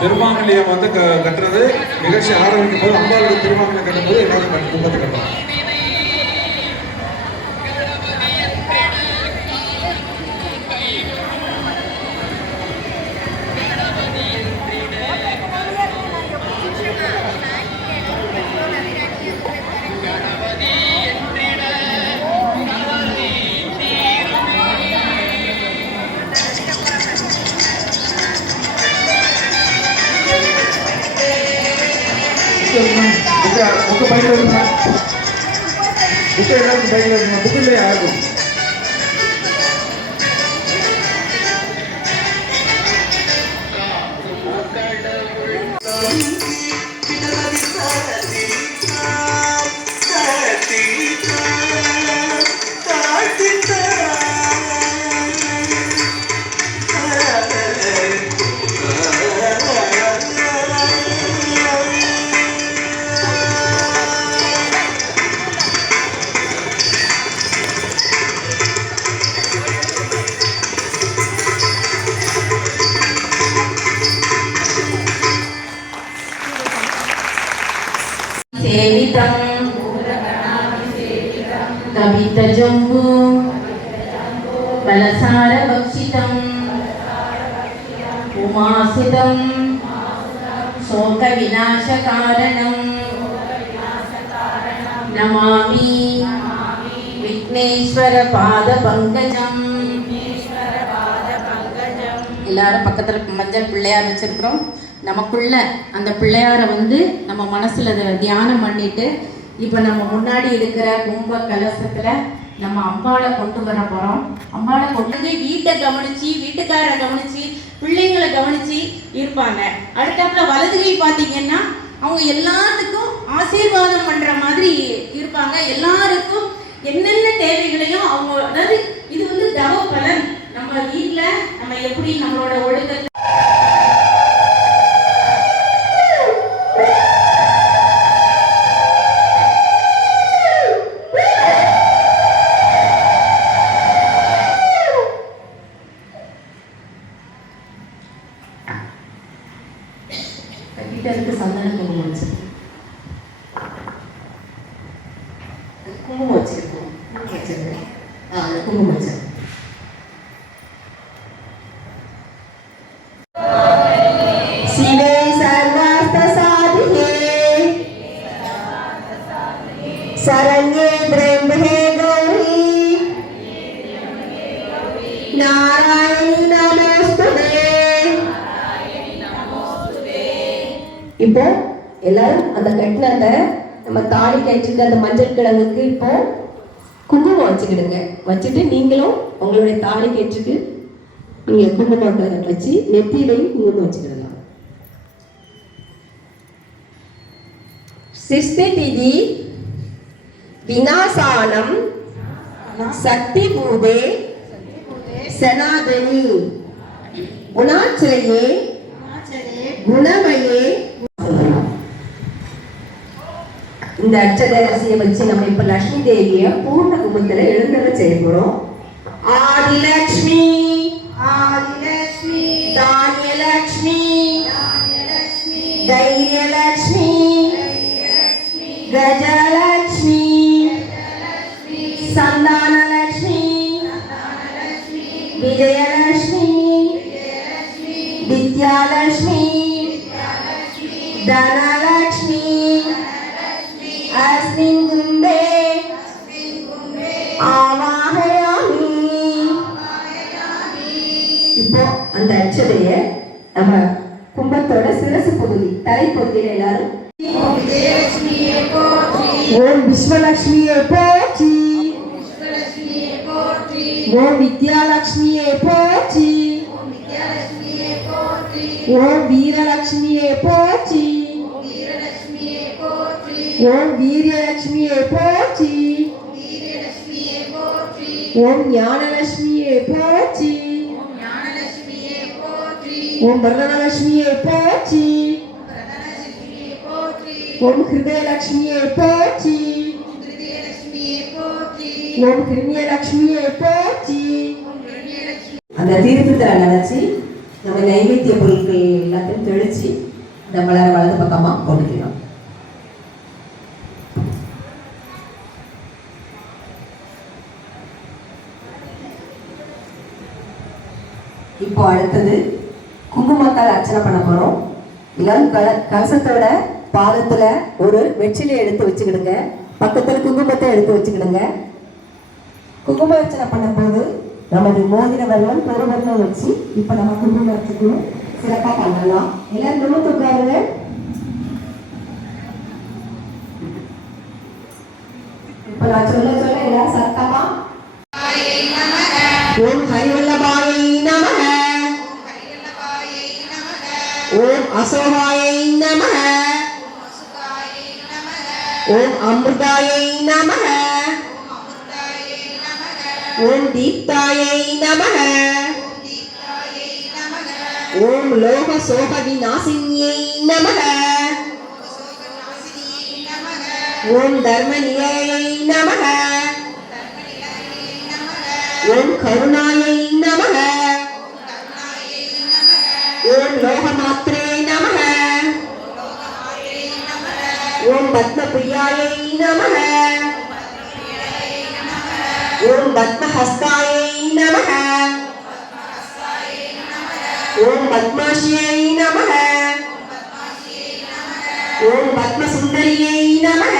திருமாங்கல்யம் வந்து கட்டுறது நிகழ்ச்சி ஆரம்பிக்கும் போது அம்பாளுக்கு திருமாங்கல்யம் கட்டும்போது எல்லாரும் கும்பத்தை கட்டணும். புக்கு பைக்கில் இருக்குமா? புக்கு எல்லாருக்கும் பைக்கில் இருக்குமா? புக்கு இல்லையா யாருக்கும்? कवितजम्बू बलसारभक्षितं उमासुतं शोकविनाशकारणं नमामि विघ्नेश्वरपादपङ्कजम्. எல்லாரும் பக்கத்தில் மஞ்சள் பிள்ளையார் வச்சிருக்கிறோம். நமக்குள்ள அந்த பிள்ளையாரை வந்து நம்ம மனசுல தியானம் பண்ணிட்டு இப்போ நம்ம முன்னாடி இருக்கிற கும்ப கலசத்துல நம்ம அம்பாளை கொண்டு வர போறோம். அம்பாளை கொண்டு போய் வீட்டை கவனிச்சு, வீட்டுக்கார கவனிச்சு, பிள்ளைங்களை கவனிச்சு இருப்பாங்க. அடுத்தாப்புல வலது கை பார்த்தீங்கன்னா அவங்க எல்லாத்துக்கும் ஆசீர்வாதம் பண்ற மாதிரி இருப்பாங்க. எல்லாருக்கும் என்னென்ன தேவைகளையும் அவங்க, அதாவது இது வந்து தவ பலன். நம்ம வீட்டுல நம்ம எப்படி நம்மளோட ஒழுக்கத்தை சந்தன குங்குமம் வச்சிருக்கோம். குங்குமம் வச்சிருக்கோம். சிவே சர்வார்த்த சாதிகே சரண்யே பிரம்மே கௌரி நாராயணி நமஸ்துதே. இப்போ எல்லாரும் அந்த கட்டினத்தை நம்ம தாலி கட்டிட்டு அந்த மஞ்சள் கிழங்குக்கு இப்போ குங்குமம் வச்சுக்கிடுங்க. வச்சுட்டு நீங்களும் உங்களுடைய தாலி கட்டிட்டு நீங்க குங்குமம் வச்சு நெத்தியிலையும் குங்குமம் வச்சுக்கிடலாம். சிஸ்திதி விநாசானம் சக்தி பூதே சனாதனி குணாச்சலையே குணமயே. இந்த அச்சதரசியை வச்சு நம்ம இப்ப லட்சுமி தேவிய பூர்ண கும்பத்துல எழுந்தர செய்ய போறோம். ஆதிலட்சுமி ஆதிலட்சுமி தானியலட்சுமி தானியலட்சுமி தைரியலட்சுமி தைரியலட்சுமி கஜலட்சுமி கஜலட்சுமி சந்தானலட்சுமி சந்தானலட்சுமி விஜயலட்சுமி விஜயலட்சுமி வித்யாலட்சுமி வித்யாலட்சுமி தனலட்சுமி अस्मिन् कुम्भे आवाहयामि. இப்போ அந்த அட்சதைய நம்ம கும்பத்தோட சிரசு பகுதி தலைப்பகுதியில் எல்லாரும் ஓம் விஜயலட்சுமியே போற்றி, ஓம் விஸ்வலட்சுமியே போற்றி, ஓம் வித்யாலட்சுமியே போற்றி, ஓம் வீரலட்சுமியே போற்றி, ஓம் வீரியலட்சுமியே போற்றி, ஓம் ஞானலட்சுமியே போற்றி, ஓம் வரதலட்சுமியே போற்றி, ஓம் ஹிருதயலட்சுமியே போற்றி, ஓம் கிருண்யலட்சுமியே போற்றி. அந்த தீர்த்தத்தை நினைச்சு நம்ம நைவேத்திய பொருட்கள் எல்லாத்தையும் தெளிச்சு இந்த மலரை வலது பக்கமா போட்டுக்கலாம். இப்போ அடுத்தது குங்குமத்தால் அர்ச்சனை பண்ண போறோம். இளம் கலசத்தோட பாதத்துல ஒரு வெற்றிலை எடுத்து வச்சுக்கிடுங்க. பக்கத்துல குங்குமத்தை எடுத்து வச்சுக்கிடுங்க. குங்கும அர்ச்சனை பண்ணும்போது நமது மோதிர வரலாம் பெருவரலாம் வச்சு இப்ப நம்ம குங்கும அர்ச்சனையும் சிறப்பா பண்ணலாம். எல்லாரும் நிமிர்ந்து உட்காருங்க. இப்ப நான் சொல்ல சொல்ல எல்லாரும் சத்தமா ஓம் ஹரிவல்லபாயை நமஹ, ஓம் அசோகாயை நமஹ, ஓம் அமிர்தாயை நமஹ, ஓம் தீப்தாயை நமஹ, ஓம் லோக சோக விநாசினியை நமஹ, ஓம் தர்ம நிலையை நமஹ, ஓம் கருணாயை நமஹ, ஓம் லோகமாத்ரே நமஹ, ஓம் பத்மபிரியாயை நமஹ, ஓம் பத்மஹஸ்தாயை நமஹ, ஓம் பத்மாஷியை நமஹ, ஓம் பத்மசுந்தரியை நமஹ,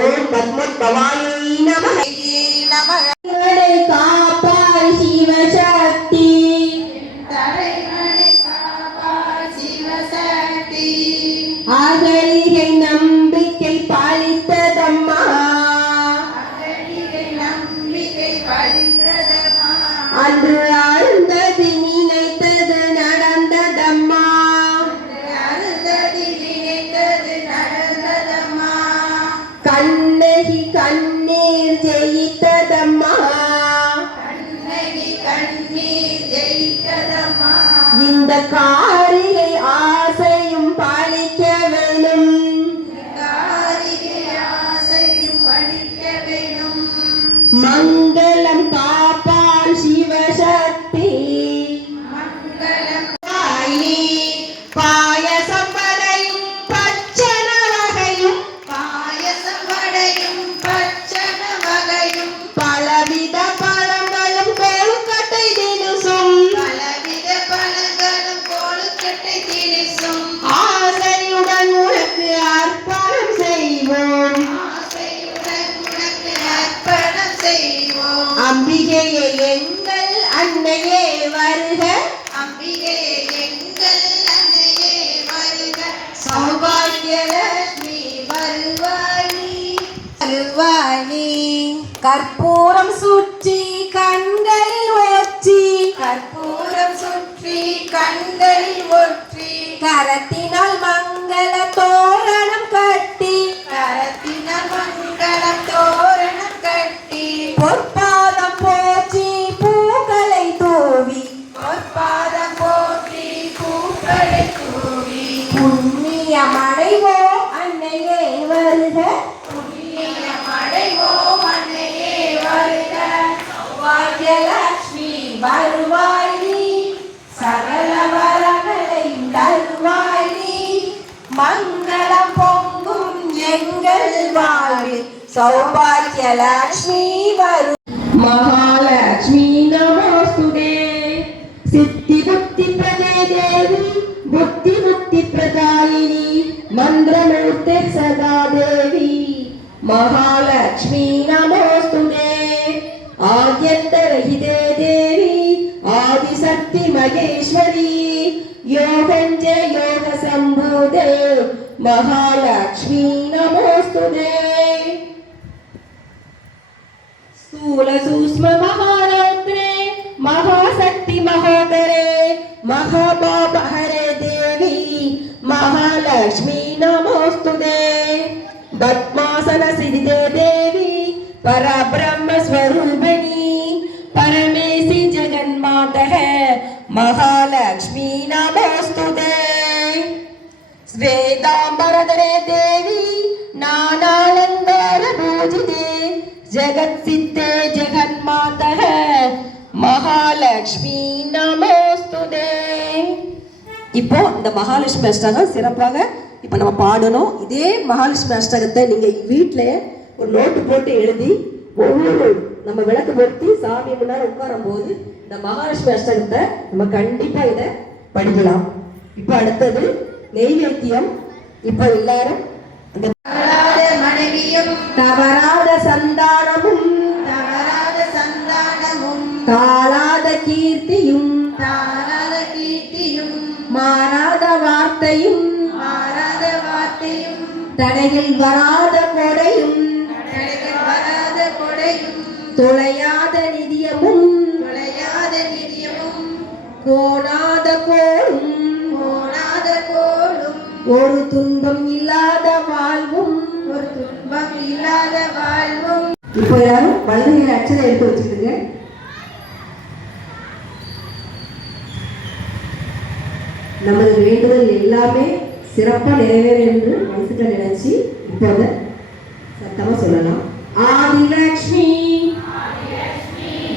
ஓம் பத்மோத்பவாயை நமஹ. தலைமனை காப்பாய் சிவசக்தி, அகலிகை நம்பிக்கை பாலித்ததம்மா, அன்று அருந்ததி நினைத்தது நடந்ததம்மா, கண்ணகி கண்ணீர் ஜெயித்ததம்மா, இந்த காரிகை ஆசையும் பாலிக்க வேணும், மங்களம் காப்பாள் சிவசக்தி. பாயசம் வடையும் பச்சன வகையும் பலவித பழங்களும் கொழுக்கட்டை தினுசும் ஆசையுடன் உனக்கு அர்ப்பணம் செய்வோம். அம்பிகையே எங்கள் அன்னையே வருக, சௌபாகியலட்சுமி வருவாய் நீ. கற்பூரம் சுற்றி கண்களில் ஒற்றி கரத்தினால் மங்கள தோரணம் கட்டி பொற்பாதம் போற்றி பூக்களை தூவி புண்ணியமடைவோம் அன்னையே வருக, சௌபாகியலட்சுமி வருவாய் நீ, சகல வரங்களையும் தருவாய் நீ, மங்களம் பொங்கும் எங்கள் வாழ்வில் சௌபாகியலட்சுமி வரு. மகாலட்சுமி நமோஸ்துதே, சித்தி புத்தி பிரதே தேவி, புத்தி முக்தி பிரதாயினி, மந்திரமூர்த்தி சதா தேவி. மகாலட்சுமி நமோஸ்துதே, ஆத்யந்தரஹிதே தேவி, ஆதிசக்தி மகேஸ்வரி, யோகஞ்ச யோக சம்பூதே, மகாலட்சுமி நமோஸ்துதே. स्थूल सूक्ष्म महारौद्रे महाशक्ति महोदरे महापापहरे देवी, महालक्ष्मी नमोस्तुते. पद्मासन सिद्धे देवी, परब्रह्म स्वरूपिणी, परमेशी जगन्माता है, महालक्ष्मी नमोस्तुते. श्वेतांबरधरे देवी, नानालंकार पूजिते, जगत सिद्धे जगन्माता है, महालक्ष्मी மகாலட்சுமி நமோஸ்துதே. இப்போ இந்த மகாலட்சுமி அஷ்டகம் சிறப்பாக இப்போ நம்ம பாடணும். இதே மகாலட்சுமி அஷ்டகத்தை நீங்கள் வீட்டில் ஒரு நோட்டு போட்டு எழுதி ஒவ்வொரு நம்ம விளக்கு பொருத்தி சாமி முன்னாடி உட்காரும் போது இந்த மகாலட்சுமி அஷ்டகத்தை நம்ம கண்டிப்பாக இதை படிக்கலாம். இப்போ அடுத்தது நெய்வேத்தியம். இப்போ எல்லாரும் அந்த மனைவியும் தவறாத சந்தானமும் தாளாத கீர்த்தியும் மாறாத வார்த்தையும் தடையில் வராத கொடையும் தொலையாத நிதியமும் கோணாத கோளும் ஒரு துன்பம் இல்லாத வாழ்வும் இப்போ யாரும் வலதுகையில் அச்சதை எடுத்து வச்சுக்கிடுங்க. நமது வேண்டுதல் எல்லாமே சிறப்பாக நிறைவேறும் என்று மனசுல நினைச்சு இப்போது சத்தமா சொல்லலாம். ஆதிலட்சுமி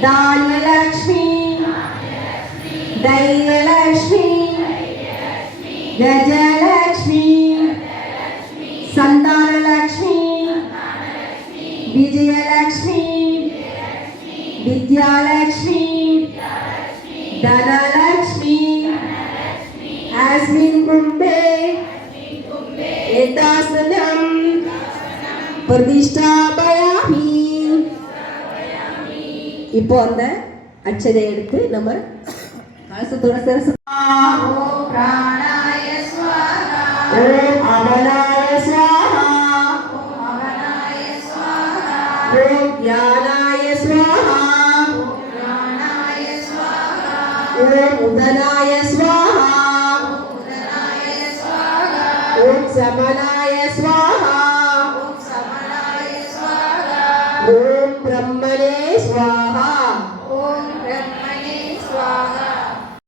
தானியலட்சுமி தைரியலட்சுமி கஜலட்சுமி சந்தானலட்சுமி விஜயலட்சுமி வித்யாலட்சுமி தனலட்சுமி अस्मिन् कुम्भे एतासनं प्रतिष्ठापयामि. இப்போ அந்த அட்சதை எடுத்து நம்ம கலசத்தோட சேர்த்து ஓம் பிராணாய ஸ்வாஹா ஓம் அமனாய ஸ்வாஹா ஓம் அமனாய ஸ்வாஹா ஓம் ஞானாய ஸ்வாஹா ஓம் ஞானாய ஸ்வாஹா ஓம் உதனாய ஸ்வாஹா ஓம் சமனாய ஸ்வாஹா ஓம் பிரம்மணே ஸ்வாஹா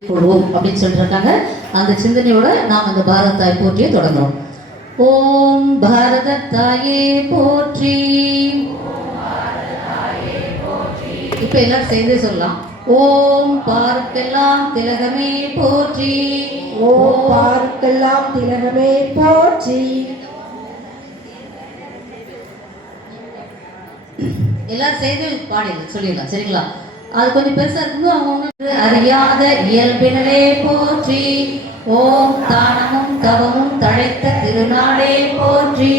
போடுவோம் அப்படின்னு சொல்லிருக்காங்க. அந்த சிந்தனையோட நாம் அந்த பாரத தாய் போற்றியை தொடங்குறோம். ஓம் பாரத தாயே போற்றி. இப்ப எல்லாரும் சேர்ந்தே சொல்லலாம். ஓம் பார்க்கெல்லாம் திலகமே போற்றி. ஓம் பார்க்கெல்லாம் திலகமே போற்றி. எல்லாரும் சேர்ந்து பாடிடலாம் சொல்லிடலாம். சரிங்களா? அது கொஞ்சம் பெருசா இருக்கும்போது அவங்க அறியாத இயல்பினரே போற்றி. ஓம் தானமும் தவமும் தழைத்த திருநாடே போற்றி.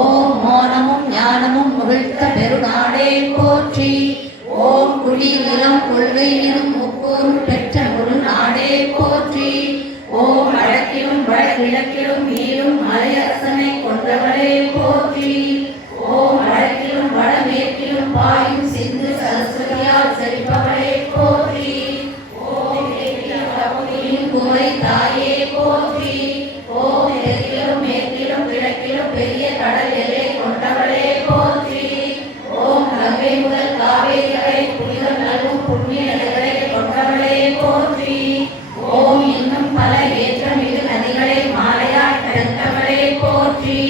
ஓம் மோனமும் ஞானமும் முகிழ்த்த பெருநாடே போற்றி. ஓம் குடி நிலம் கொள்கை எனும் முப்போரும் பெற்ற ஒரு நாடே போற்றி. ஓம் வடக்கிலும் வடகிழக்கிலும் நீரும் மலையரசனை கொண்டவரே போற்றி. ஓம் வடக்கிலும் வடமேற்கிலும் பாயும் சிந்து சரஸ்வதியால் செழிப்பவரே போற்றி. ஓம் மேற்கிலும் குமரி தாயே போற்றி. ஓம் தெற்கிலும் மேற்கிலும் கிழக்கிலும் பெரிய கடல் எல்லை கொண்டவளே போற்றி. ஓம் கங்கை முதல் காவேரி வரை புனிதம் நல்கும் புண்ணிய நதிகளை கொண்டவளே போற்றி. ஓம் இன்னும் பல ஏற்றமிகு நதிகளை மாலையாய் கடந்தவளே போற்றி.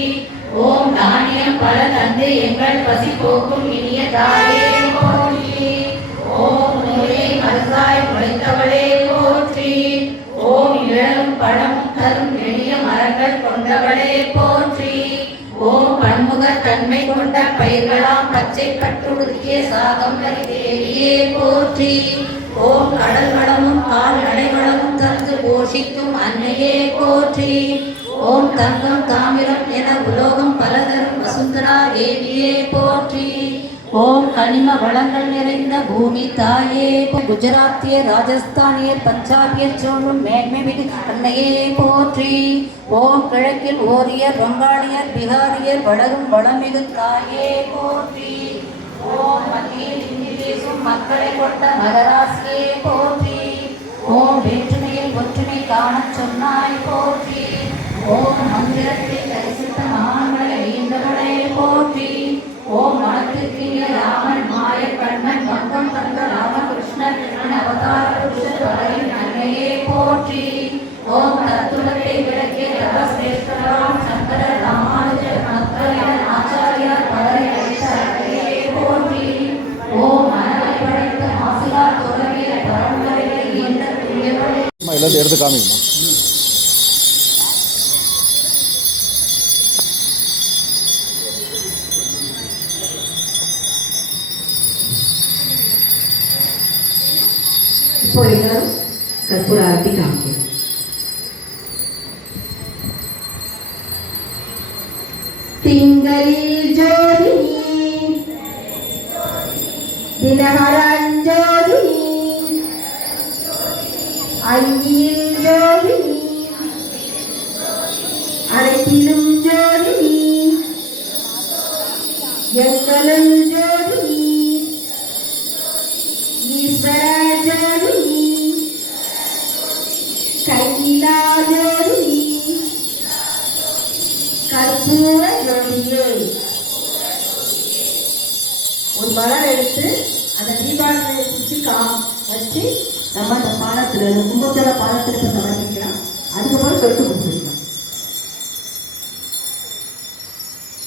ஓம் தானியம் பல தந்து எங்கள் பசி போக்கும் இனிய தாயே போற்றி. ஓம் நோயை மருந்தாய் முளைத்தவளே போற்றி. ஓம் இளம் பழமும் தரும் எளிய மரங்கள் கொண்டவளே போற்றி. ஓம் பன்முக தன்மை கொண்ட பயிர்களாம் பச்சை பட்டுடுத்திய சாகம்பரி தேவியே போற்றி. ஓம் கடல் வளமும் கால்நடை வளமும் தந்து போஷிக்கும் அன்னையே போற்றி. ஓம் தங்கம் தாமிரம் என உலோகம் பலதரும் வசுந்தரா தேவியே போற்றி. ஓம் கனிம வளங்கள் நிறைந்த பூமி தாயே குஜராத்தியர் ராஜஸ்தானியர் பஞ்சாபியர் சோழும் மேன்மை மிகு அன்னையே போற்றி. ஓம் கிழக்கில் ஓரியர் வங்காளியர் பிகாரியர் வடகும் வளமிகு தாயே போற்றி. ஓம் மத்தியில் இந்தி பேசும் மக்களை கொண்ட மகராசியே போற்றி. ஓம் வேற்றுமையில் ஒற்றுமை காணச் சொன்னாய் போற்றி. ஓம் மந்திரத்தில் தரிசித்த மகான்களை ஈந்தவளே போற்றி. ஓம் மனத்திற்கிய ராமன் மாய கண்ணன் மந்தம் தந்த ராமகிருஷ்ணன் அவதார புருஷர் வரையும் அன்னையே போற்றி. ஓம் தத்துவத்தை விளக்கிய ரகசிரேஷ்டராம் சங்கர ராமானுஜர் மக்களின் ஆச்சாரியார் பலரை அழைத்த அன்னையே போற்றி. ஓம் மனதை படைத்த மாசிலா துறவிய பரந்த எடுத்து காமிக்குமா? இப்போ எல்லாரும் கற்பூர ஆரத்தி காமிக்கணும். திங்களில் ஜோதி தினகரன் ஜோதி அங்கியில் ஜோதி அனைத்திலும் ஜோதி எங்களும் ஜோதி ஈஸ்வர ஜோதி கையிலா ஜோதி கற்பூர ஜோதியே. ஒரு மலர் எடுத்து அந்த தீபாவளியை சுற்றி வச்சு நம்ம அந்த பாலத்தில் அந்த கும்பத்தோட பாலத்தில் இப்போ சமர்ப்பிக்கலாம். அதுக்கப்புறம் தொட்டு கொடுத்துருக்கலாம்.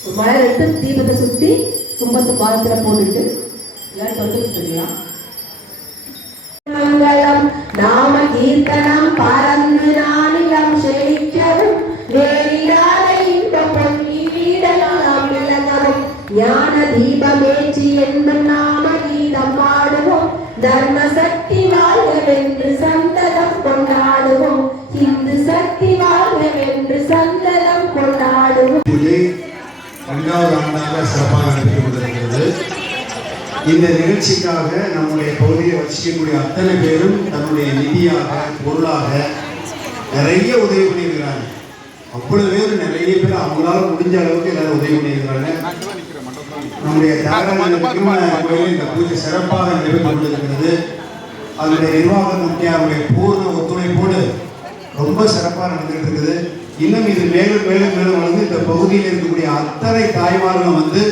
ஒரு மலர் எடுத்து தீபத்தை சுற்றி கும்பத்து பாலத்தில் போட்டுட்டு எல்லாம் தொட்டு கொடுத்துக்கலாம். மங்களம் நாம கீர்த்தனம் பறந்து நானிலம் செழிக்கவும் வேறிடாத இன்ப பொன்னி வீடலாம் விளங்கவும் ஞான தீபமேற்றி என்னும் நாம கீதம் பாடுவோம் தர்ம சக்தி வாழ்கவென்று சந்ததம் கொண்டாடுவோம் இந்து சக்தி வாழ்கவென்று சந்ததம் கொண்டாடுவோம். 2வது ஆண்டாக சிறப்பாக நடைபெற்று கொண்டிருக்கிறது. இந்த நிகழ்ச்சிக்காக நம்முடைய பகுதியை வச்சிக்கக்கூடிய அத்தனை பேரும் தன்னுடைய நிதியாக பொருளாக நிறைய உதவி பண்ணியிருக்கிறாங்க. அவ்வளவு பேர் நிறைய பேர் அவங்களால முடிஞ்ச அளவுக்கு எல்லாரும் உதவி பண்ணியிருக்கிறாங்க. நம்முடைய தியாகராஜ கோயில் இந்த பூஜை சிறப்பாக நடைபெற்று கொண்டிருக்கிறது. அதனுடைய நிர்வாகம் அவருடைய பூர்ண ஒத்துழைப்போடு ரொம்ப சிறப்பாக நடந்துகிட்டு இருக்குது. இன்னும் இது மேலும் மேலும் மேலும் வந்து இந்த பகுதியில் இருக்கக்கூடிய அத்தனை தாய்மார்களும் வந்து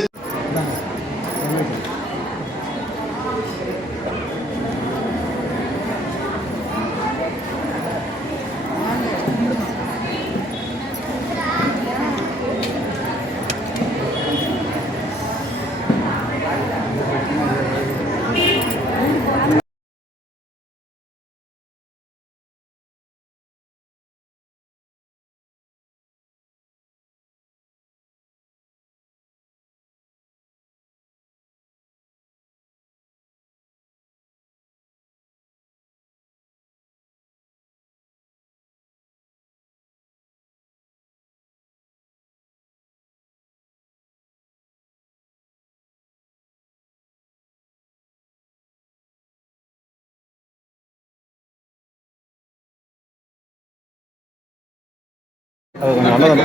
அது கொஞ்சம் நல்லது.